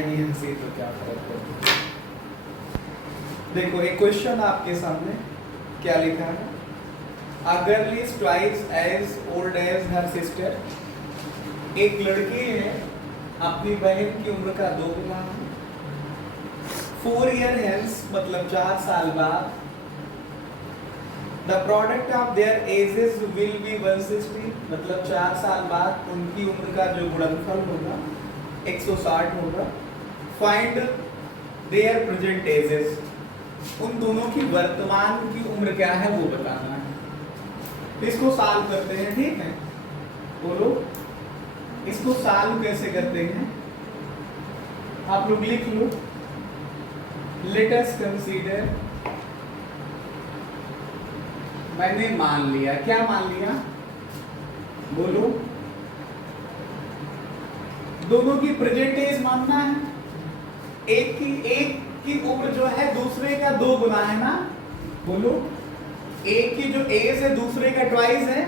आएगी हंसी तो क्या फर्क पड़ता है। देखो एक क्वेश्चन आपके सामने क्या लिखा है, A girl is twice as old as her sister। एक लड़की है अपनी बहन की उम्र का 2 गुना है। 4 year hence मतलब 4 साल बाद The product of their ages will be 160 मतलब 4 साल बाद उनकी उम्र का जो गुणनफल होगा 160 होगा। Find their present ages, उन दोनों की वर्तमान की उम्र क्या है वो बताना है। इसको सॉल्व करते हैं, ठीक है, बोलो इसको सॉल्व कैसे करते हैं, आप लोग लिख लो। लेट अस कंसीडर, मैंने मान लिया, क्या मान लिया बोलो, दोनों की प्रेजेंट एज मानना है। एक की उम्र जो है दूसरे का 2 गुना है ना, बोलो एक की जो एज है दूसरे का ट्वाइस है।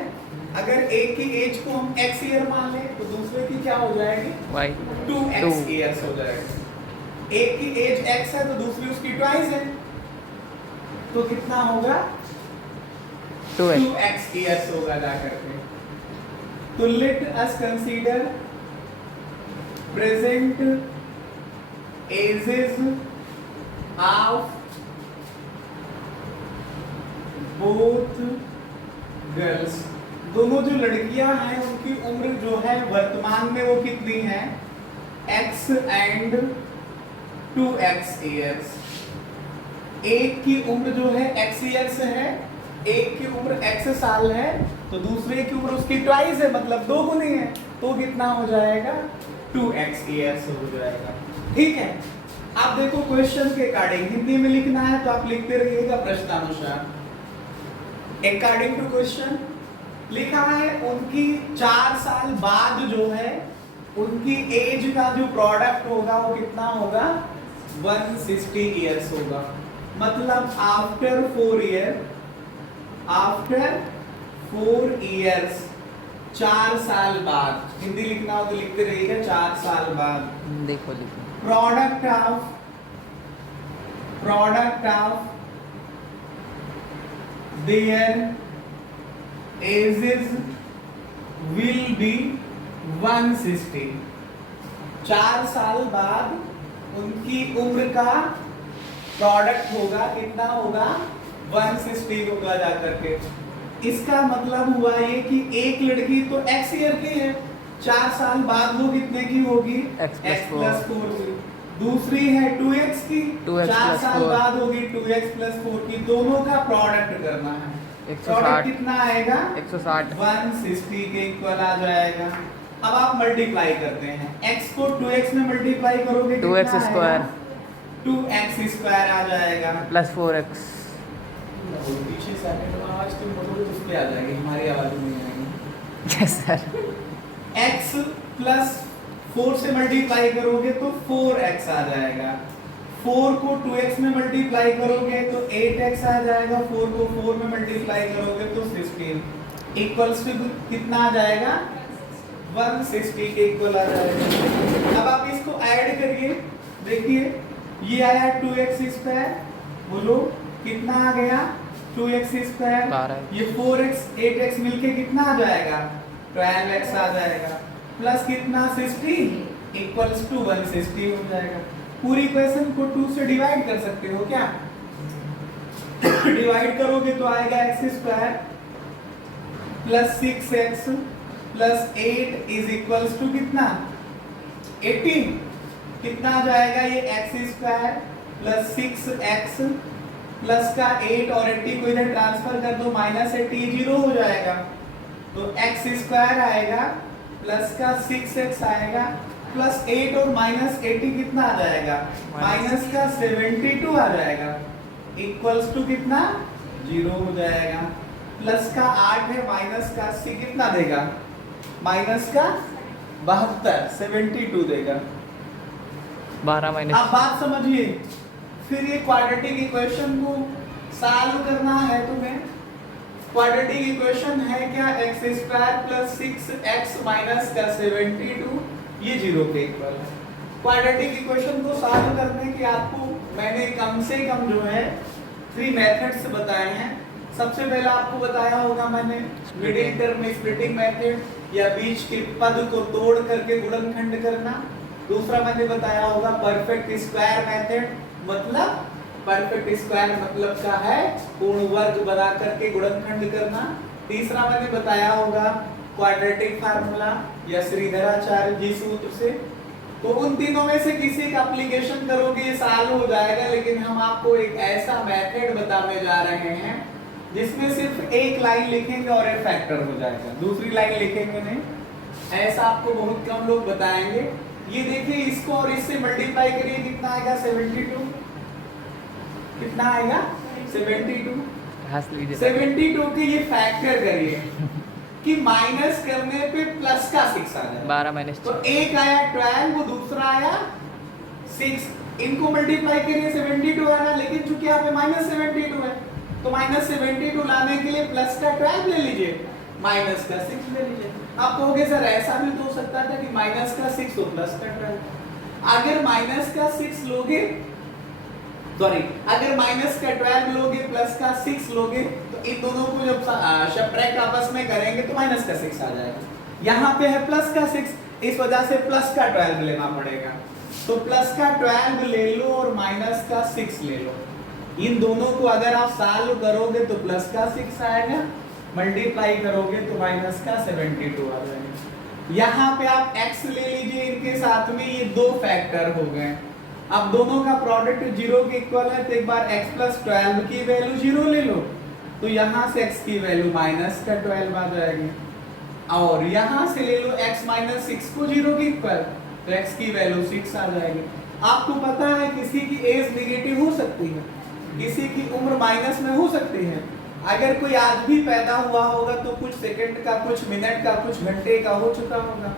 अगर एक की एज को हम x ईयर मान लें तो दूसरे की क्या हो जाएगी, 2x ईयर्स हो जाएगी। एक की एज x है तो दूसरी उसकी ट्वाइस है, तो कितना होगा 2x ईयर्स होगा जाकर के। तो let us consider present ages of both girls, दोनों जो लड़कियां हैं उनकी उम्र जो है वर्तमान में वो कितनी है, x एंड 2x ईयर्स। एक की उम्र जो है x ईयर्स है, एक की उम्र x साल है, तो दूसरे की उम्र उसकी ट्वाइस है मतलब 2 गुनी है, तो कितना हो जाएगा 2x ईयर्स हो जाएगा। ठीक है, आप देखो क्वेश्चन के अकॉर्डिंग हिंदी में लिखना है तो आप लिखते रहिएगा प्रश्नानुसार। अकॉर्डिंग टू क्वेश्चन लिखा है उनकी 4 साल बाद जो है उनकी एज का जो प्रोडक्ट होगा वो कितना होगा 160 ईयर्स होगा। मतलब आफ्टर 4 ईयर्स 4 साल बाद, हिंदी लिखना हो तो लिखते रहिएगा 4 साल बाद। देखो product of their ages will be 160। 4 साल बाद उनकी उम्र का प्रोडक्ट होगा कितना होगा 160 होगा जाकर के। इसका मतलब हुआ ये कि एक लड़की तो x ईयर की है, 4 साल बाद वो कितने की होगी x+4 की। दूसरी है 2x की, 4 साल बाद होगी 2x+4 की। दोनों का प्रोडक्ट करना है, प्रोडक्ट कितना आएगा 160 160 के इक्वल आ जाएगा। अब आप मल्टीप्लाई करते हैं, x को 2x में मल्टीप्लाई करोगे 2x स्क्वायर 2x स्क्वायर आ जाएगा प्लस 4x। पीछे सेकंड में आवाज तुम बोलोगे तो उस पे आ जाएगी, हमारी आवाज नहीं आएगी। Yes sir. x प्लस 4 से मल्टीप्लाई करोगे तो 4x आ जाएगा। 4 को 2x में मल्टीप्लाई करोगे तो 8x आ जाएगा। 4 को 4 में मल्टीप्लाई करोगे तो 16 इक्वल्स टू कितना आ जाएगा 160 के इक्वल आ जाएगा। अब आप इसको ऐड करिए, देखिए ये आया 2x स्क्वायर, बोलो कितना आ गया 2x स्क्वायर, ये 4x 8x मिलके कितना आ जाएगा 12x आ जाएगा, प्लस कितना 60 इक्वल्स टू 160 हो जाएगा। पूरी इक्वेशन को 2 से डिवाइड कर सकते हो क्या, डिवाइड करोगे तो आएगा x square plus 6x plus 8 is equals to कितना 18। कितना आ जाएगा ये x square plus 6x plus का 8 और 80 को इधर ट्रांसफर कर दो, माइनस 80 0 हो जाएगा, तो x स्क्वायर आएगा प्लस का 6x आएगा प्लस 8 और माइनस 80 कितना आ जाएगा माइनस का 72 आ जाएगा, इक्वल्स टू कितना 0 हो जाएगा। प्लस का 8 है माइनस का 80 कितना देगा माइनस का 72 72 देगा। 12 माइनस। अब बात समझिए, फिर ये क्वाड्रेटिक इक्वेशन को सॉल्व करना है तुम्हें। क्वाड्रेटिक इक्वेशन है क्या x square plus 6x minus का 72, ये 0 के इक्वल है। क्वाड्रेटिक इक्वेशन को सॉल्व करने के आपको मैंने कम से कम जो है 3 मेथड्स बताए हैं। सबसे पहला आपको बताया होगा मैंने मिडिल टर्म में स्प्लिटिंग मेथड या बीच के पद को तोड़ करके गुणनखंड करना। दूसरा मैंने बताया होगा परफेक्ट स्क्वायर मेथड, मतलब परफेक्ट स्क्वायर मतलब क्या है, पूर्ण वर्ग बना करके गुणनखंड करना। तीसरा मैंने बताया होगा क्वाड्रेटिक फार्मूला या श्रीधराचार्य जी सूत्र से। तो उन तीनों में से किसी का एप्लीकेशन करोगे ये सॉल्व हो जाएगा, लेकिन हम आपको एक ऐसा मेथड बताने जा रहे हैं जिसमें सिर्फ एक लाइन लिखेंगे और एक फैक्टर हो जाएगा, दूसरी लाइन लिखेंगे नहीं। ऐसा आपको बहुत कम लोग बताएंगे। ये देखिए, इसको और इससे मल्टीप्लाई करिए, कितना आएगा 72, कितना आएगा 72। हंस लीजिए। 72 के ये फैक्टर करिए कि माइनस करने पे प्लस का 6 आ जाए। 12 माइनस तो एक आया 12, वो दूसरा आया 6। इनको मल्टीप्लाई करिए 72 आ रहा, लेकिन चूंकि यहाँ पे माइनस 72 है तो माइनस 72 लाने के लिए प्लस का 12 ले लीजिए, माइनस का 6 ले लीजिए। आप कहोगे सर ऐसा भी तो हो सकता था कि माइनस का 6 तो प्लस का 12। अगर माइनस का 6 लोगे, सॉरी, अगर माइनस का 12 लोगे प्लस का 6 लोगे तो इन दोनों को जब सब्ट्रैक्ट आपस में करेंगे तो माइनस का 6 आ जाएगा। यहाँ पे है प्लस का 6, इस वजह से प्लस का 12 लेना पड़ेगा। तो प्लस का 12 ले लो और माइनस का 6 ले लो। इन दोनों को अगर आप सॉल्व करोगे तो प्लस का 6 आएगा, मल्टीप्लाई करोगे तो माइनस का 72 आ जाएगा। यहाँ पे आप x ले लीजिए, इनके साथ में ये दो फैक्टर हो गए। अब दोनों का प्रोडक्ट 0 के इक्वल है, तो एक बार x प्लस 12 की वैल्यू 0 ले लो, तो यहाँ से x की वैल्यू माइनस का 12 आ जाएगी। और यहाँ से ले लो x माइनस 6 को 0 के इक्वल, तो x की वैल्यू 6 आ जाएगी। आपको पता है किसी की एज नेगेटिव हो सकती है, किसी की उम्र माइनस में हो सकती है। अगर कोई आज भी पैदा हुआ होगा तो कुछ सेकंड का, कुछ मिनट का, कुछ घंटे का हो चुका होगा,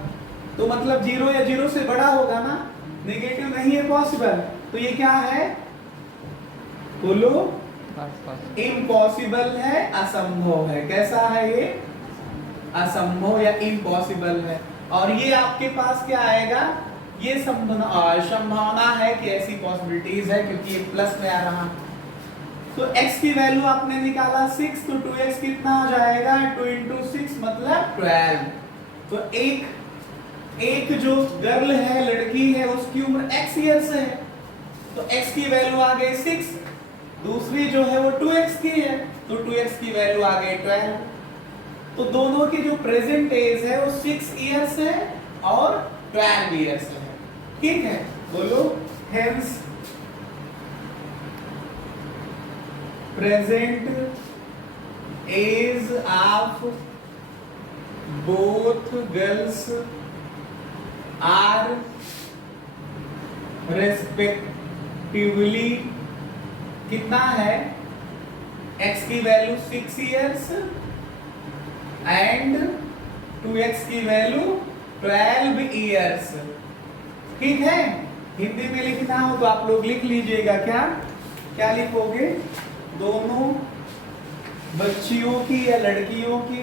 तो मतलब 0 या 0 से बड़ा होगा ना, नेगेटिव नहीं है पॉसिबल। तो ये क्या है, बोलो, इम्पॉसिबल है, असंभव है। कैसा है ये, असंभव या इम्पॉसिबल है। और ये आपके पास क्या आएगा, ये संभावना है कि ऐसी पॉसिबिलिटीज है, क्योंकि ये प्लस में आ रहा। तो x की वैल्यू आपने निकाला 6, तो 2x कितना हो जाएगा, 2 into 6 मतलब 12। तो एक जो गर्ल है, लड़की है, उसकी उम्र x ईयर्स है, तो x की वैल्यू आ गई 6। दूसरी जो है वो 2x की है, तो 2x की वैल्यू आ गई 12। तो दोनों की जो प्रेजेंट एज है वो 6 ईयर्स है और 12 ईयर्स है। ठीक है, बोलो, hence present age of both girls are respectively कितना है, x की वैल्यू 6 years and 2x की वैल्यू 12 years। ठीक है, हिंदी में लिखना हो तो आप लोग लिख लीजिएगा। क्या लिखोगे, दोनों बच्चियों की या लड़कियों की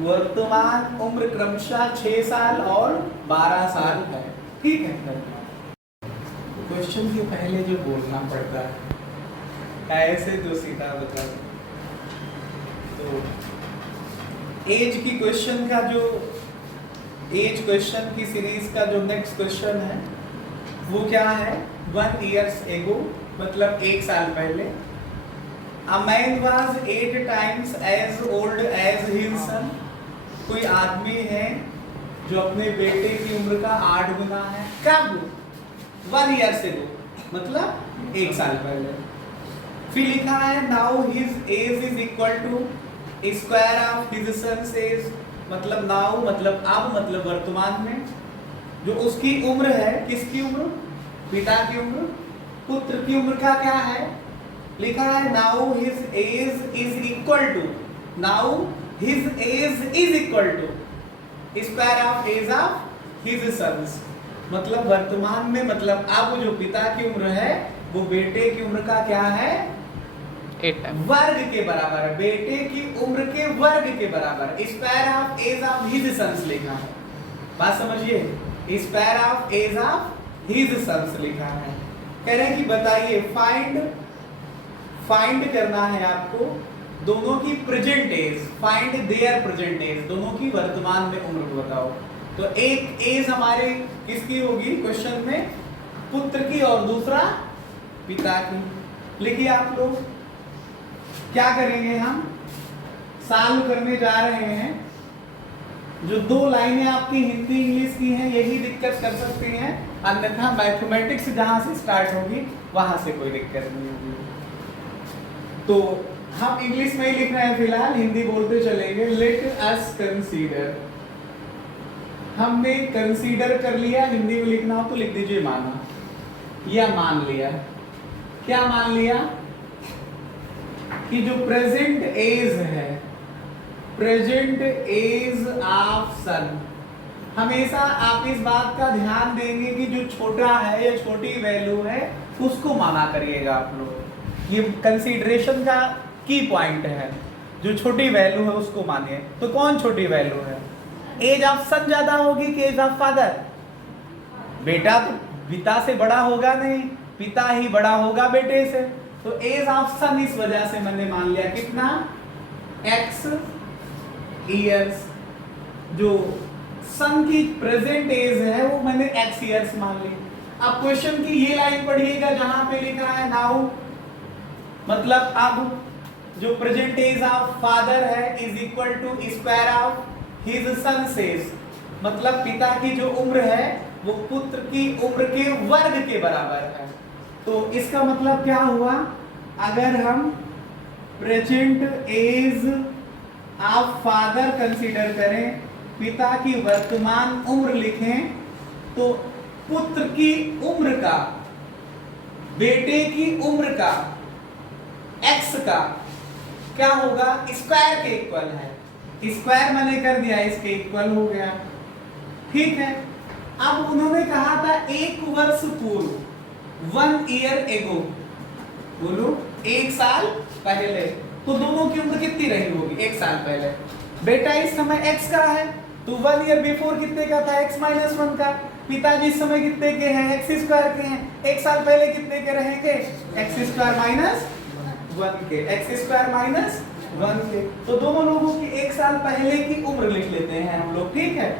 वर्तमान उम्र क्रमशः 6 साल और 12 साल है। ठीक है, क्वेश्चन के पहले जो बोलना पड़ता है, ऐसे तो सीधा बता दो। तो एज की क्वेश्चन का जो एज क्वेश्चन की सीरीज का जो नेक्स्ट क्वेश्चन है वो क्या है, 1 years ago मतलब 1 साल पहले, A man was 8 times as old as his son। कोई आदमी है जो अपने बेटे की उम्र का 8 गुना है। कब, 1 year ago मतलब 1 साल पहले। फिर लिखा है now his age is equal to square of his son's age, मतलब now मतलब अब मतलब वर्तमान में जो उसकी उम्र है, किसकी उम्र, पिता की उम्र, पुत्र की उम्र का क्या है, लिखा है now his age is equal to, now his age is equal to square of age of his sons, मतलब वर्तमान में मतलब अब जो पिता की उम्र है वो बेटे की उम्र का क्या है, 8 टाइम वर्ग के बराबर है, बेटे की उम्र के वर्ग के बराबर। Square of age of his sons लिखा है, बात समझिए, square of age of his sons लिखा है। कह रहे हैं कि बताइए फाइंड करना है आपको दोनों की present age, find their present age, दोनों की वर्तमान में उम्र बताओ। तो एक एज हमारे किसकी होगी क्वेश्चन में, पुत्र की, और दूसरा पिता की। लिखिए आप लोग, क्या करेंगे हम सॉल्व करने जा रहे हैं। जो दो लाइनें आपकी हिंदी इंग्लिश की हैं यही दिक्कत कर सकती हैं, अन्यथा मैथमेटिक्स जहां से स्टार्ट होगी वहां से कोई दिक्कत नहीं होगी। तो हम इंग्लिश में ही लिख रहे हैं फिलहाल, हिंदी बोलते चलेंगे। लेट अस कंसीडर, हमने कंसीडर कर लिया, हिंदी में लिखना हो तो लिख दीजिए माना या मान लिया। क्या मान लिया कि जो प्रेजेंट एज है, प्रेजेंट एज ऑफ सन, हमेशा आप इस बात का ध्यान देंगे कि जो छोटा है या छोटी वैल्यू है उसको माना करिएगा आप लोग। ये कंसीडरेशन का की पॉइंट है, जो छोटी वैल्यू है उसको मानिए। तो कौन छोटी वैल्यू है, एज ऑफ सन ज्यादा होगी कि एज ऑफ फादर? बेटा तो पिता से बड़ा होगा नहीं, पिता ही बड़ा होगा बेटे से। तो एज ऑफ सन इस वजह से मैंने मान लिया कितना, x ईयर्स। जो सन की प्रेजेंट एज है वो मैंने x ईयर्स मान ली। अब क्वेश्चन की ये लाइन पढ़िएगा जहां पे लिखा है नाउ, मतलब अब जो प्रेजेंट एज ऑफ फादर है is equal to square of his son age, मतलब पिता की जो उम्र है वो पुत्र की उम्र के वर्ग के बराबर है। तो इसका मतलब क्या हुआ, अगर हम present age of father consider करें, पिता की वर्तमान उम्र लिखें, तो पुत्र की उम्र का, बेटे की उम्र का, x का क्या होगा, स्क्वायर के इक्वल है। स्क्वायर मैंने कर दिया, इसके इक्वल हो गया। ठीक है, अब उन्होंने कहा था एक वर्ष पूर्व, 1 ईयर एगो, बोलो 1 साल पहले। तो दोनों की उम्र कितनी रही होगी 1 साल पहले? बेटा इस समय x का है तो 1 ईयर बिफोर कितने का था, x माइनस 1 का। पिताजी इस समय कितने के हैं, x स्क्वायर के हैं। 1 साल पहले कितने के रहेंगे, x स्क्वायर माइनस 1 के, x स्क्वायर माइनस 1 के। तो दोनों लोगों की 1 साल पहले की उम्र लिख लेते हैं हम लोग, ठीक है।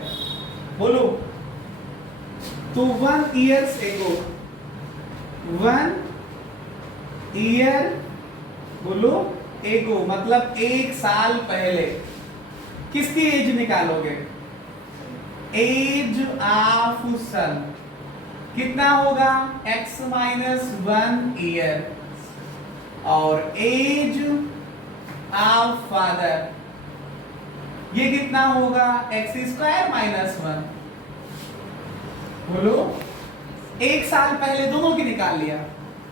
बोलो, तो 1 ईयर्स एगो, 1 ईयर बोलो एगो, मतलब 1 साल पहले। किसकी एज निकालोगे, एज ऑफ सन कितना होगा, x माइनस 1 ईयर, और एज ऑफ फादर ये कितना होगा, x स्क्वायर माइनस 1। बोलो, 1 साल पहले दोनों की निकाल लिया।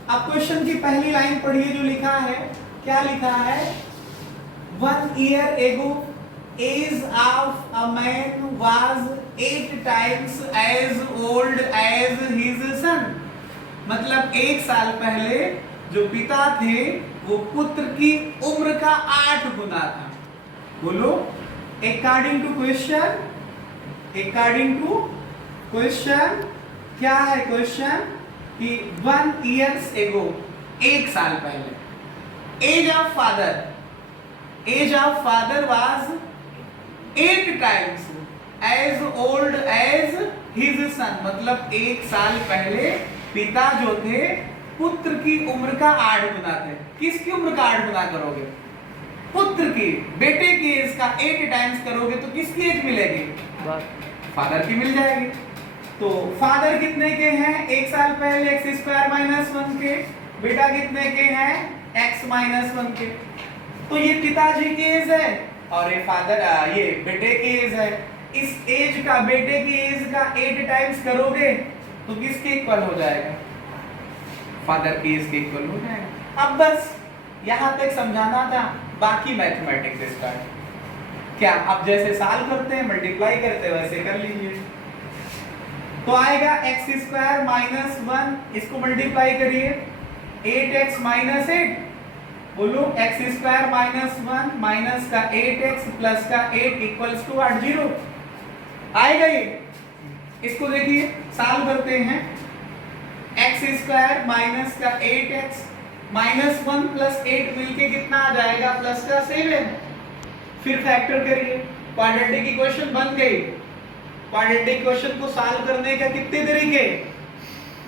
अब क्वेश्चन की पहली लाइन पढ़िए, जो लिखा है, क्या लिखा है, 1 year ago age of a man was 8 times age old age his son, मतलब 1 साल पहले जो पिता थे वो पुत्र की उम्र का 8 गुना था। बोलो, according to question, according to question क्या है क्वेश्चन, कि 1 ईयर्स एगो 1 साल पहले, age of father was 8 times age old age his son, मतलब 1 साल पहले पिता जो थे पुत्र की उम्र का 8 गुना थे। किसकी उम्र का 8 गुना करोगे, पुत्र की, बेटे की एज का 8 टाइम्स करोगे तो किसकी एज मिलेगी, फादर की मिल जाएगी। तो फादर कितने के हैं 1 साल पहले, x स्क्वायर माइनस 1 के, बेटा कितने के हैं x माइनस 1 के। तो ये पिताजी की एज है और ये फादर ये बेटे की एज है। इस एज का, बेटे की एज का 8 टाइम्स करोगे तो किसके इक्वल हो जाएगा, फादर की एज के इक्वल हो जाएगा। अब बस यहां तक समझाना था, बाकी मैथमेटिक्स स्टार्ट। क्या अब जैसे सॉल्व करते हैं, मल्टीप्लाई करते हैं, वैसे कर लीजिए। तो आएगा x स्क्वायर माइनस 1, इसको मल्टीप्लाई करिए, 8x माइनस 8, बोलो x स्क्वायर माइनस 1 माइनस का 8x प्लस का 8 इक्वल्स टू 80 आएगा ये। इसको देखिए सॉल्व करते हैं, एक्स स्क्वायर माइनस का 8x माइनस 1 प्लस 8 मिलके कितना आ जाएगा प्लस का 7। फिर फैक्टर करिए, क्वाड्रेटिक इक्वेशन बन गई। क्वाड्रेटिक इक्वेशन को सॉल्व करने का कितने तरीके,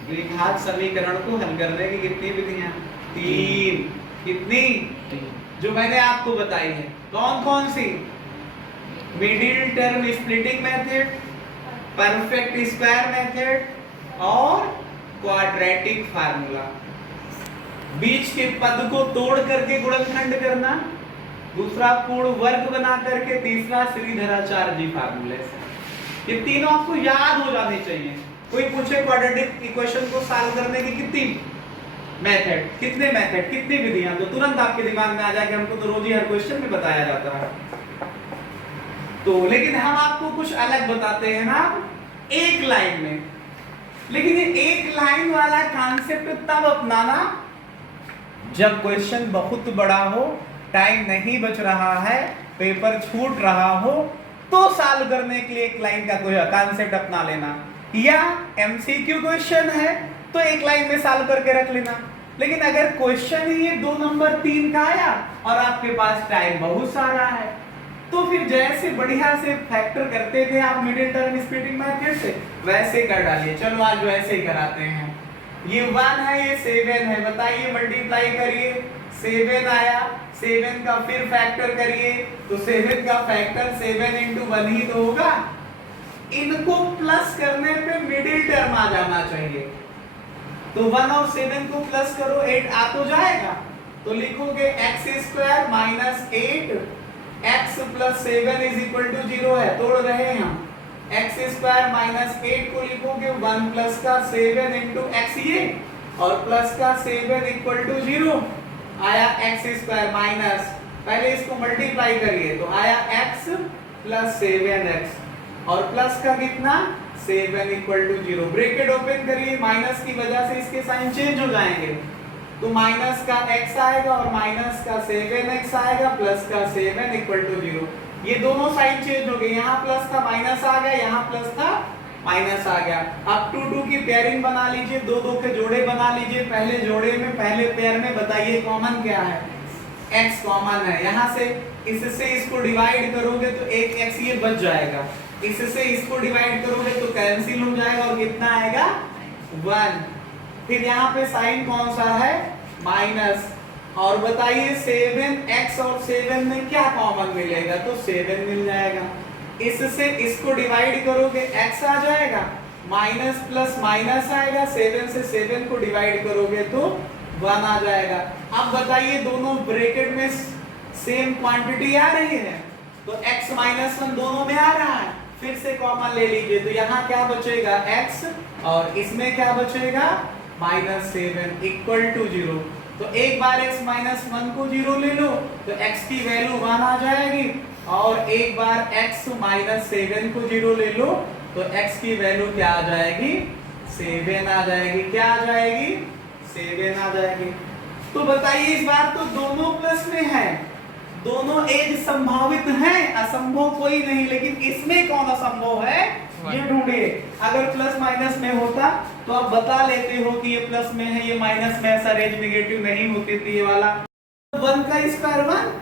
द्विघात समीकरण को हल करने की कितनी विधियां, 3। कितनी, जो मैंने आपको बताई है। कौन कौन सी, middle term splitting method, perfect square method और क्वाड्रेटिक फार्मूला। बीच के पद को तोड़ करके गुणनखंड करना, दूसरा पूर्ण वर्ग बना करके, तीसरा श्रीधराचार्य जी फार्मूले से। ये तीनों आपको याद हो जाने चाहिए। कोई पूछे क्वाड्रेटिक इक्वेशन को सॉल्व करने की कितनी मेथड, कितने मेथड, कितनी विधियां, तो तुरंत आपके दिमाग में आ जाएगा। हमको तो रोज ही हर क्वेश्चन में बताया जाता है। तो लेकिन हम आपको कुछ अलग बताते हैं ना, एक लाइन में। लेकिन ये एक लाइन वाला कॉन्सेप्ट तब अपनाना जब क्वेश्चन बहुत बड़ा हो, टाइम नहीं बच रहा है, पेपर छूट रहा हो, तो सॉल्व करने के लिए एक लाइन का कोई कॉन्सेप्ट अपना लेना। या एमसीक्यू क्वेश्चन है तो एक लाइन में सॉल्व करके रख लेना। लेकिन अगर क्वेश्चन ही ये 2 नंबर 3 का आया और आपके पास टाइम बहुत सारा है, तो फिर जैसे बढ़िया से फैक्टर करते थे आप मिडिल टर्म स्प्लिटिंग मेथड से, वैसे कर डालिए। चलो आज वैसे ही कराते हैं। ये 1 है, ये 7 है, बताइए मल्टीप्लाई करिए, 7 आया, 7 का फिर फैक्टर करिए, तो 7 का फैक्टर 7 into 1 ही तो होगा। इनको प्लस करने पे मिडिल टर्म आ जाना चाहिए। तो 1 और 7 को प्लस करो, 8 आ तो जाएगा। तो लिखोगे x square minus 8 x plus 7 is equal to 0 है, तोड़ रहे हैं हम। x स्क्वायर माइनस 8 को लिखोगे 1 प्लस का 7 इंटू x ये, और प्लस का 7 इक्वल टू 0 आया x स्क्वायर माइनस, पहले इसको मल्टीप्लाई करिए तो आया x प्लस 7x और प्लस का कितना 7 इक्वल टू 0। ब्रैकेट ओपन करिए, माइनस की वजह से इसके साइन चेंज हो जाएंगे, तो माइनस का x आएगा और माइनस का 7x आएगा, प्लस का 7 इक्वल टू 0। ये दोनों साइन चेंज हो गए, यहाँ प्लस था माइनस आ गया, यहाँ प्लस था माइनस आ गया। अब 2 2 की पेयरिंग बना लीजिए, 2 2 के जोड़े बना लीजिए। पहले जोड़े में, पहले पेयर में बताइए कॉमन क्या है, x कॉमन है। यहाँ से इससे इसको डिवाइड करोगे तो एक x ये बच जाएगा, इससे इसको डिवाइड करोगे तो कैंसिल हो जाएगा और कितना आएगा 1। फिर यहाँ पे साइन कौन सा है, माइनस। और बताइए 7x और 7 में क्या कॉमन मिलेगा, तो 7 मिल जाएगा। इससे इसको डिवाइड करोगे x आ जाएगा, माइनस प्लस माइनस आएगा, 7 से 7 को डिवाइड करोगे तो 1 आ जाएगा। अब बताइए दोनों ब्रैकेट में सेम क्वांटिटी आ रही है, तो x माइनस 1 दोनों में आ रहा है, फिर से कॉमन ले लीजिए, तो यहाँ क्या बचेगा x और इसमें क्या बचेगा माइनस 7 इक्वल टू 0। तो एक बार x माइनस 1 को 0 ले लो तो x की वैल्यू 1 आ जाएगी, और एक बार x माइनस 7 को 0 ले लो तो x की वैल्यू क्या आ जाएगी 7 आ जाएगी। क्या आ जाएगी 7 आ जाएगी। तो बताइए इस बार तो दोनों प्लस में है, दोनों एज संभावित हैं, असंभव कोई नहीं। लेकिन इसमें कौन असंभव है ये ढूंढिए। अगर प्लस माइनस में होता तो आप बता लेते हो कि ये प्लस में है, ये माइनस में है, सर एज नेगेटिव नहीं होती थी ये वाला। 1 का स्क्वायर 1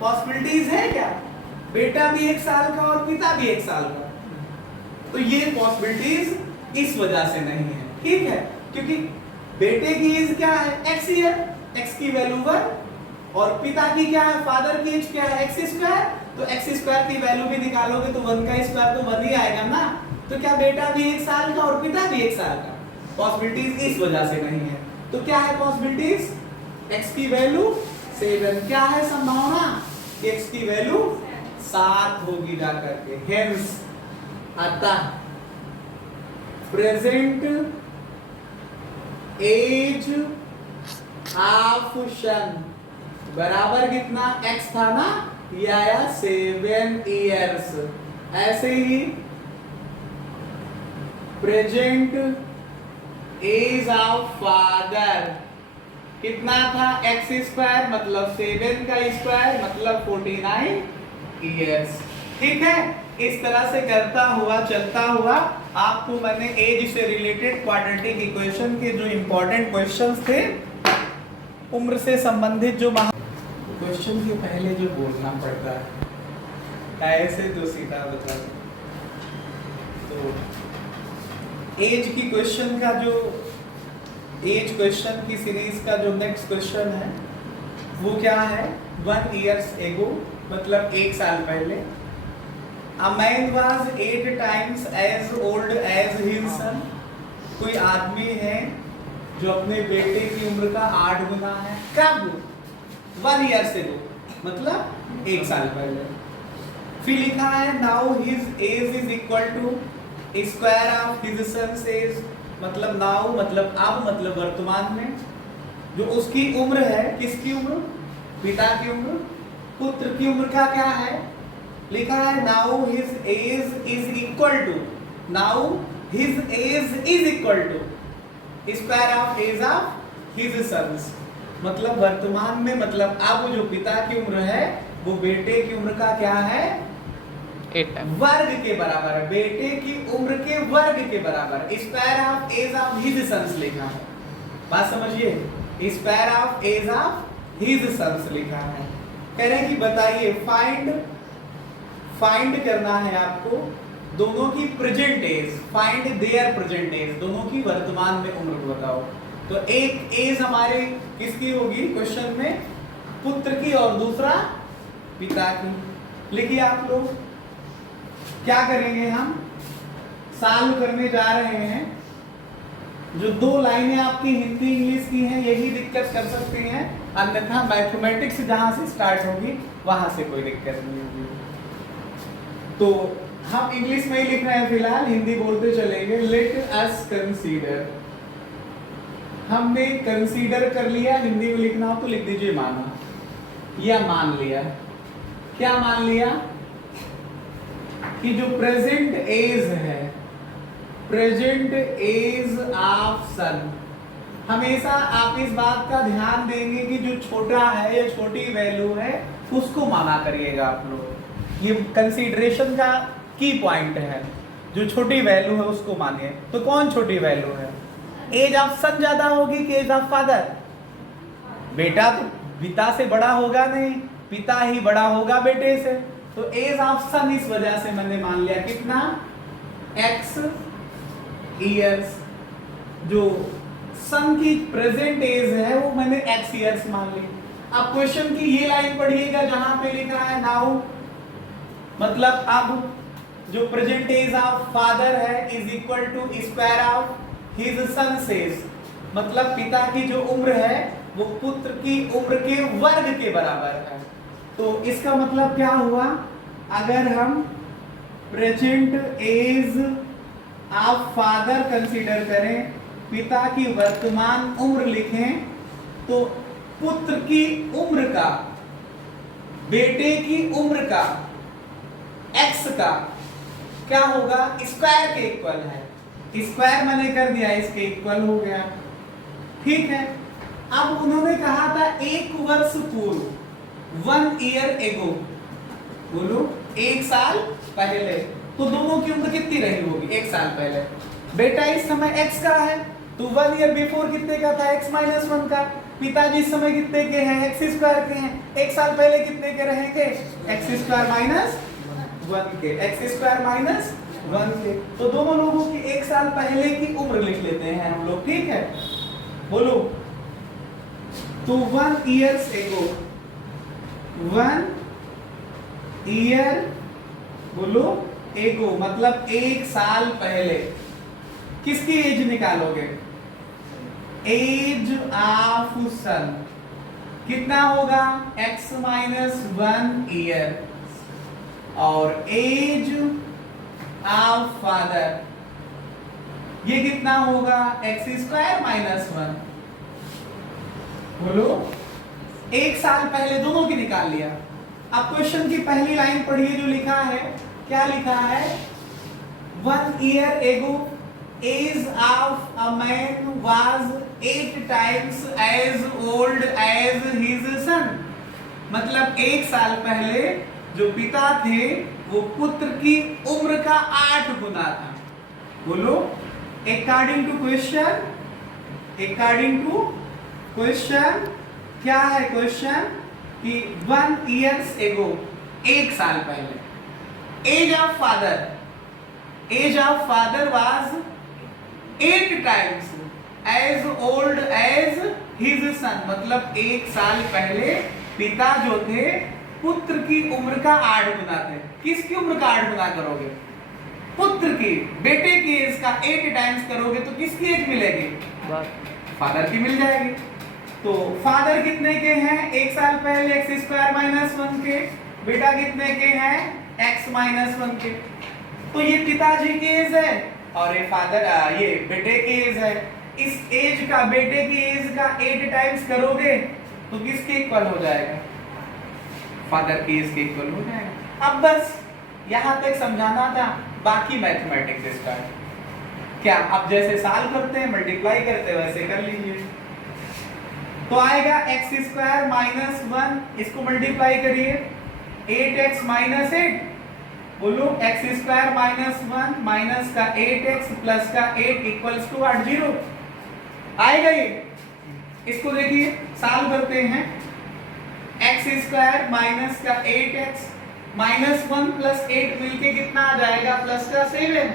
पॉसिबिलिटीज है क्या, बेटा भी 1 साल का और पिता भी 1 साल का, तो ये पॉसिबिलिटीज इस वजह से नहीं है, ठीक है, क्योंकि बेटे की एज क्या है x ही है, x की वैल्यू 1, और पिता की क्या है, फादर की एज क्या है x स्क्वायर, तो x स्क्वायर की वैल्यू भी निकालोगे तो 1 का स्क्वायर तो 1 ही आएगा ना। तो क्या बेटा भी 1 साल का और पिता भी 1 साल का, पॉसिबिलिटीज इस वजह से नहीं है। तो क्या है पॉसिबिलिटीज, x की वैल्यू 7, क्या है संभावना कि x की वैल्यू 7 होगी जा करके। हेंस अतः प्रेजेंट एज ऑफ सन बराबर कितना x था ना, ये आया 7 इयर्स। ऐसे ही प्रेजेंट एज ऑफ फादर कितना था x स्क्वायर, मतलब 7 का स्क्वायर मतलब 49 इयर्स। ठीक है, इस तरह से करता हुआ चलता हुआ आपको मैंने एज से रिलेटेड क्वाड्रेटिक इक्वेशन के जो इंपॉर्टेंट क्वेश्चंस थे, उम्र से संबंधित जो क्वेश्चन के पहले जो बोलना पड़ता है ऐसे तो सीधा बता दो। तो एज की क्वेश्चन का जो एज क्वेश्चन की सीरीज का जो नेक्स्ट क्वेश्चन है वो क्या है, 1 years ago मतलब 1 साल पहले, A man was 8 times as old as his son। कोई आदमी है जो अपने बेटे की उम्र का 8 गुना है। कब? 1 year ago मतलब 1 साल पहले। फिर लिखा है now his age is equal to square of his son's age मतलब now मतलब अब मतलब वर्तमान में जो उसकी उम्र है, किसकी उम्र? पिता की उम्र। पुत्र की उम्र का क्या है? लिखा है now his age is equal to square of age of his sons मतलब वर्तमान में मतलब अब जो पिता की उम्र है वो बेटे की उम्र का क्या है? 8 times वर्ग के बराबर है। बेटे की उम्र के वर्ग के बराबर square of age of his sons लिखा है। बात समझिए, square of age of his sons लिखा है। कह रहे हैं कि बताइए फाइंड करना है आपको दोनों की present age, find their present age, दोनों की वर्तमान में उम्र को बताओ। तो एक एज हमारे किसकी होगी क्वेश्चन में? पुत्र की, और दूसरा पिता की। लिखिए आप लोग क्या करेंगे, हम सॉल्व करने जा रहे हैं। जो 2 लाइनें आपकी हिंदी इंग्लिश की हैं यही दिक्कत कर सकती हैं, अन्यथा मैथमेटिक्स जहां से स्टार्ट होगी वहां से कोई दिक्कत नहीं होगी। तो हम इंग्लिश में ही लिख रहे हैं फिलहाल, हिंदी बोलते चलेंगे। लेट अस कंसीडर, हमने कंसीडर कर लिया, हिंदी में लिखना हो तो लिख दीजिए माना या मान लिया। क्या मान लिया? कि जो प्रेजेंट एज है, प्रेजेंट एज ऑफ सन, हमेशा आप इस बात का ध्यान देंगे कि जो छोटा है या छोटी वैल्यू है उसको माना करिएगा आप लोग। ये कंसीडरेशन का की पॉइंट है, जो छोटी वैल्यू है उसको मानिए। तो कौन छोटी वैल्यू है? एज ऑफ सन ज्यादा होगी कि एज ऑफ फादर? बेटा तो पिता से बड़ा होगा नहीं, पिता ही बड़ा होगा बेटे से। तो एज ऑफ सन इस वजह से मैंने मान लिया कितना? x years. जो सन की प्रेजेंट एज है वो मैंने x ईयर्स मान ली। अब क्वेश्चन की ये लाइन पढ़िएगा जहां पे लिखा है नाउ मतलब अब जो प्रेजेंट एज ऑफ फादर है is equal to square of his sons age मतलब पिता की जो उम्र है वो पुत्र की उम्र के वर्ग के बराबर है। तो इसका मतलब क्या हुआ? अगर हम present age of father consider करें, पिता की वर्तमान उम्र लिखें, तो पुत्र की उम्र का, बेटे की उम्र का, x का क्या होगा? स्क्वायर के इक्वल है। स्क्वायर मैंने कर दिया, इसके इक्वल हो गया। ठीक है। अब उन्होंने कहा था 1 वर्ष पूर्व, 1 year ago, बोलो 1 साल पहले। तो दोनों की उम्र कितनी रही होगी 1 साल पहले? बेटा इस समय x का है तो 1 year बिफोर कितने का था? x - 1 का। पिताजी इस समय कितने के हैं? x स्क्वायर के हैं। 1 साल पहले कितने के रहेंगे? x स्क्वायर - 1 के, x स्क्वायर - 1 के। तो दोनों लोगों की 1 साल पहले की उम्र लिख लेते हैं हम लोग। ठीक है, बोलो। तो 1 years ago, 1 year बोलो एगो मतलब 1 साल पहले। किसकी एज निकालोगे? एज ऑफ सन कितना होगा? x - 1 year. और एज ऑफ फादर ये कितना होगा? x square - 1। बोलो 1 साल पहले दोनों की निकाल लिया। अब क्वेश्चन की पहली लाइन पढ़िए जो लिखा है। क्या लिखा है? 1 year ago age of a man was 8 times as old as his son। मतलब 1 साल पहले जो पिता थे वो पुत्र की उम्र का 8 गुना था। बोलो according to question, according to question क्या है क्वेश्चन कि 1 years ago, एक साल पहले, age of father was 8 times age old age his son, मतलब एक साल पहले पिता जो थे पुत्र की उम्र का 8 गुना थे। किसकी उम्र का 8 गुना करोगे? पुत्र की, बेटे की एज का 8 टाइम्स करोगे तो किसकी एज मिलेगी? फादर की मिल जाएगी। तो फादर कितने के हैं एक साल पहले? एक्स स्क्वायर माइनस 1 के। बेटा कितने के हैं? एक्स माइनस 1 के। तो ये पिताजी की एज है और ये फादर ये बेटे की एज है। इस एज का बेटे की एज का 8 टाइम्स करोगे तो किसके इक्वल हो जाएगा? फादर की एज के इक्वल हो जाएगा। अब बस यहां तक समझाना था, बाकी मैथमेटिक्स स्टार्ट। क्या अब जैसे सॉल्व करते हैं, मल्टीप्लाई करते हैं, वैसे कर लीजिए। तो आएगा एक्स स्क्वायर माइनस 1, इसको मल्टीप्लाई करिए 8x माइनस 8, बोलो एक्स स्क्वायर माइनस 1 माइनस का 8x प्लस का 8 इक्वल्स टू 80 आएगा ये। इसको देखिए सॉल्व करते हैं। एक्स स्क्वायर माइनस का 8x माइनस 1 प्लस 8 मिलके कितना आ जाएगा? प्लस का 7।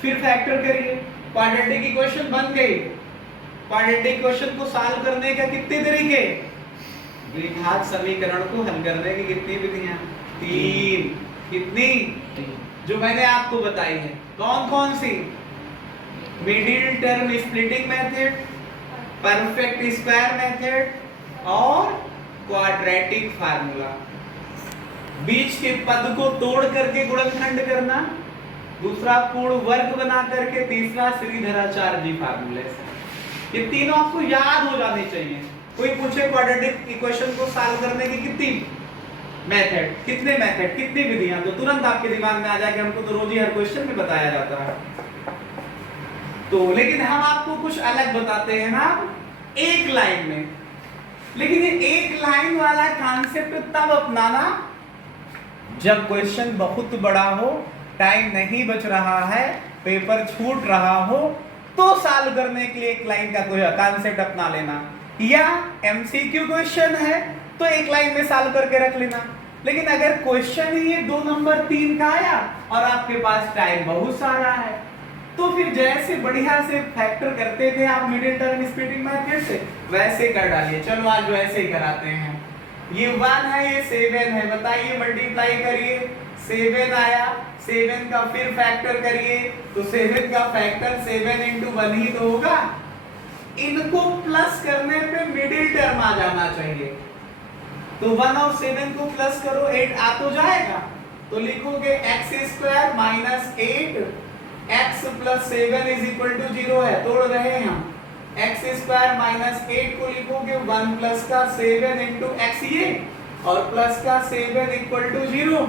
फिर फैक्टर करिए, क्वाड्रेटिक इक्वेशन बन गई। क्वाड्रेटिक क्वेश्चन को सॉल्व करने का कितने तरीके? द्विघात समीकरण को हल करने की कितनी विधियां? 3। कितनी? जो मैंने आपको बताई है। कौन कौन सी? Middle term splitting method, perfect square method और क्वाड्रेटिक फार्मूला। बीच के पद को तोड़ करके गुणनखंड करना, दूसरा पूर्ण वर्ग बना करके, तीसरा श्रीधराचार्य जी फार्मूले से। ये तीनों आपको याद हो जाने चाहिए। कोई पूछे क्वाड्रेटिक इक्वेशन को सॉल्व करने की कितनी मेथड, कितने मेथड, कितनी विधियां, तो तुरंत आपके दिमाग में आ जाएगा। हमको तो रोज ही हर क्वेश्चन में बताया जाता है। तो लेकिन हम आपको कुछ अलग बताते हैं ना एक लाइन में। लेकिन ये एक लाइन वाला कॉन्सेप्ट तब अपनाना जब क्वेश्चन बहुत बड़ा हो, टाइम नहीं बच रहा है, पेपर छूट रहा हो, तो सॉल्व करने के लिए एक लाइन का कोई कॉन्सेप्ट अपना लेना। या एमसीक्यू क्वेश्चन है तो एक लाइन में सॉल्व करके रख लेना। लेकिन अगर क्वेश्चन ही ये 2 नंबर 3 का आया और आपके पास टाइम बहुत सारा है, तो फिर जैसे बढ़िया से फैक्टर करते थे आप मिडिल टर्म स्प्लिटिंग मेथड से, वैसे कर डालिए। चलो आज वैसे ही कराते हैं। ये 1 है, ये 7 है, बताइए मल्टीप्लाई करिए। 7 आया, 7 का फिर फैक्टर करिए, तो 7 का फैक्टर 7 into 1 ही तो होगा। इनको प्लस करने पे मिडिल टर्म आ जाना चाहिए। तो 1 और 7 को प्लस करो, 8 आ तो जाएगा। तो लिखोगे x square minus 8 x plus 7 is equal to 0 है, तोड़ रहे हैं हम। एक्स स्क्वायर माइनस 8 को लिखोगे 1 प्लस का 7 इंटू एक्स, ये और प्लस का 7 इक्वल टू 0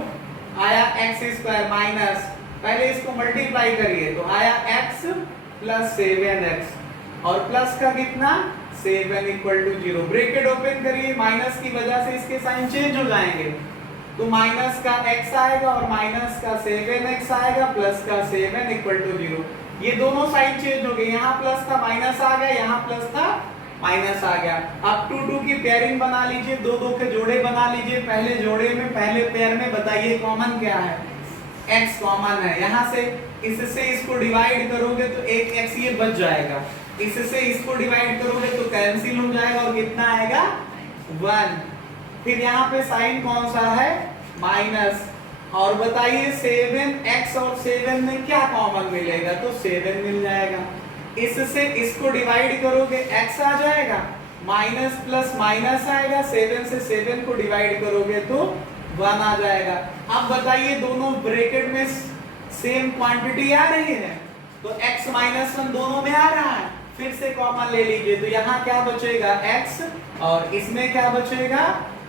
आया। एक्स स्क्वायर माइनस, पहले इसको मल्टीप्लाई करिए तो आया x प्लस 7x और प्लस का कितना 7 इक्वल टू 0। ब्रैकेट ओपन करिए, माइनस की वजह से इसके साइन चेंज हो जाएंगे। तो माइनस का x आएगा और माइनस का 7x आएगा, प्लस का 7 इक्वल टू 0। ये दोनों साइन चेंज हो गए, यहाँ प्लस था माइनस आ गया, यहाँ प्लस था माइनस आ गया। अब 2 2 की पेयरिंग बना लीजिए, 2 2 के जोड़े बना लीजिए। पहले जोड़े में, पहले पेयर में बताइए कॉमन क्या है? x कॉमन है। यहाँ से इससे इसको डिवाइड करोगे तो एक x ये बच जाएगा, इससे इसको डिवाइड करोगे तो कैंसिल हो जाएगा और कितना आएगा 1। फिर यहाँ पे साइन कौन सा है? माइनस। और बताइए 7x और 7 में क्या कॉमन मिलेगा? तो 7 मिल जाएगा। इससे इसको डिवाइड करोगे x आ जाएगा, माइनस प्लस माइनस आएगा, 7 से 7 को डिवाइड करोगे तो 1 आ जाएगा। अब बताइए दोनों ब्रैकेट में सेम क्वांटिटी आ रही है तो x माइनस 1 दोनों में आ रहा है, फिर से कॉमन ले लीजिए। तो यहाँ क्या बचेगा x और इसमें क्या बचेगा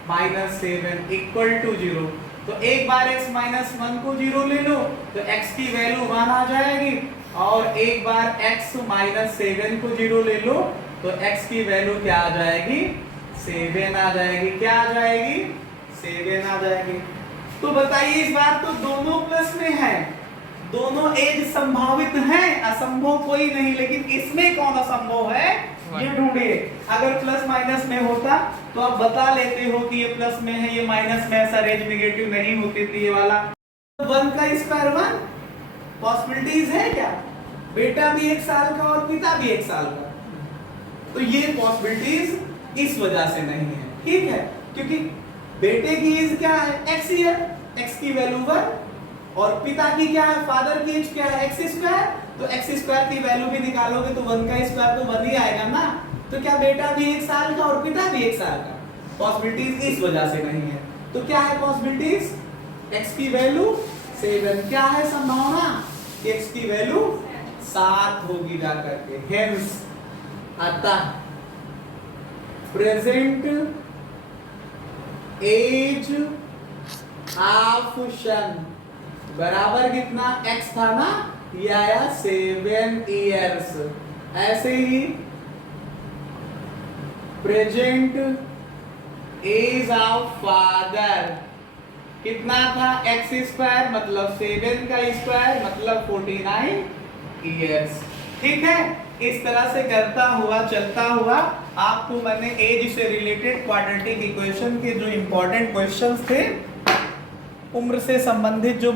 माइनस 7 इक्वल टू 0। तो एक बार x माइनस 1 को 0 ले लो तो x की वैल्यू 1 आ जाएगी, और एक बार x माइनस 7 को 0 ले लो तो x की वैल्यू क्या आ जाएगी 7 आ जाएगी। क्या आ जाएगी 7 आ जाएगी। तो बताइए इस बार तो दोनों प्लस में है, दोनों एज संभावित हैं, असंभव कोई नहीं, लेकिन इसमें कौन असंभव है ये ढूंढिए। अगर प्लस माइनस में होता तो आप बता लेते हो कि ये प्लस में है, ये माइनस में, ऐसा रेंज नेगेटिव नहीं होती थी ये वाला। 1 का स्क्वायर 1 पॉसिबिलिटीज है क्या? बेटा भी 1 साल का और पिता भी 1 साल का, तो ये पॉसिबिलिटीज इस वजह से नहीं है, ठीक है, क्योंकि बेटे की एज क्या है x ईयर, x की वैल्यू 1, और पिता की क्या है, फादर की एज क्या है x स्क्वायर, तो x स्क्वायर की वैल्यू भी निकालोगे तो 1 का स्क्वायर तो 1 ही आएगा ना। तो क्या बेटा भी 1 साल का और पिता भी 1 साल का? पॉसिबिलिटीज इस वजह से नहीं है। तो क्या है पॉसिबिलिटीज? x की वैल्यू 7, क्या है संभावना कि x की वैल्यू 7 होगी जाकर के। हेंस अतः प्रेजेंट एज ऑफ सन बराबर कितना x था ना, ये आया 7 इयर्स। ऐसे ही प्रेजेंट एज ऑफ फादर कितना था, x स्क्वायर मतलब 7 का स्क्वायर मतलब 49 इयर्स। ठीक है, इस तरह से करता हुआ चलता हुआ आपको मैंने एज से रिलेटेड क्वाड्रेटिक इक्वेशन के जो इंपॉर्टेंट क्वेश्चंस थे, उम्र से संबंधित जो